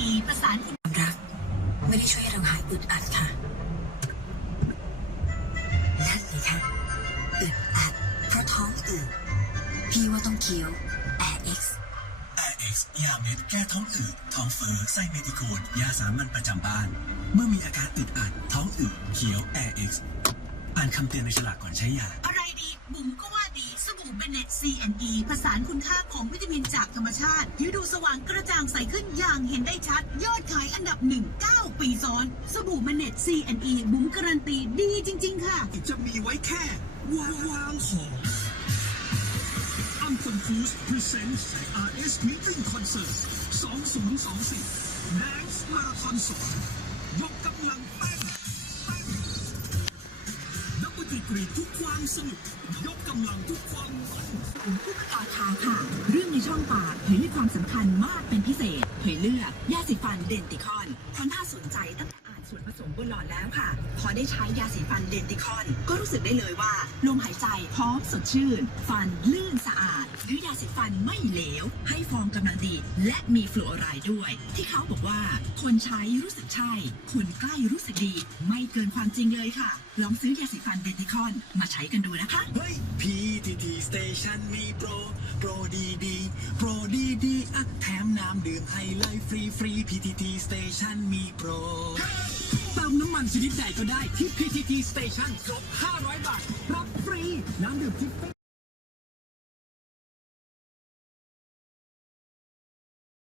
อีประสานคุณรัก ไม่ได้ช่วยเราหายอึดอัดค่ะนั่นเลค่ะอึดอัดเพราะท้องอืดพี่ว่าต้องเคี้ยวแอร์เอ็กซ์แอร์เอ็กซ์ยาเม็ดแก้ท้องอืดท้องเฟ้อไส้เมติโคดยาสามัญประจำบ้าน เมื่อมีอาการอึดอัดท้องอืดเคี้ยวแอร์เอ็กซ์อ่านคำเตือนในฉลากก่อนใช้ยาอะไรดีบุ๋มก็ว่า เบเนต C&E ผสานคุณค่าของวิตามินจากธรรมชาติผิวดูสว่างกระจ่างใสขึ้นอย่างเห็นได้ชัด ยอดขายอันดับหนึ่งเก้าปีซ้อน สบู่เบเนต C&E บุ๋มการันตีดีจริง ๆ ค่ะ จะมีไว้แค่วางวางของอัมพลฟูส presents RS Meeting Concert 2024 Dance Marathon 2ยกกำลังเต้นเต้น นับปกรีทุกความสนุก ยกกำลังทุกความมันผู้ประกาศข่าวค่ะ เรื่องในช่องปากเผยให้ความสำคัญมากเป็นพิเศษเผยเลือกยาสีฟันเดนติคอนเพราะน่าสนใจตั้ง ส่วนผสมบนหลอดแล้วค่ะ พอได้ใช้ยาสีฟันเดนติคอน ก็รู้สึกได้เลยว่า ลมหายใจพร้อมสดชื่น ฟันลื่นสะอาดหรือยาสีฟันไม่เหลว ให้ฟองกำลังดี และมีฟลูออไรด์ด้วย ที่เขาบอกว่า คนใช้รู้สึกใช่ คนใกล้รู้สึกดี ไม่เกินความจริงเลยค่ะ ลองซื้อยาสีฟันเดนติคอน มาใช้กันดูนะคะเฮ้ย PTT Station มีโปรโปรดีดีโปรดีดีอะแถมน้ำดื่มให้เลยฟรีฟรี PTT Station มีโปร เติมน้ำมันชนิดใดก็ได้ที่ PTT Station ครบ 500 บาท รับฟรี น้ำดื่มทิพย์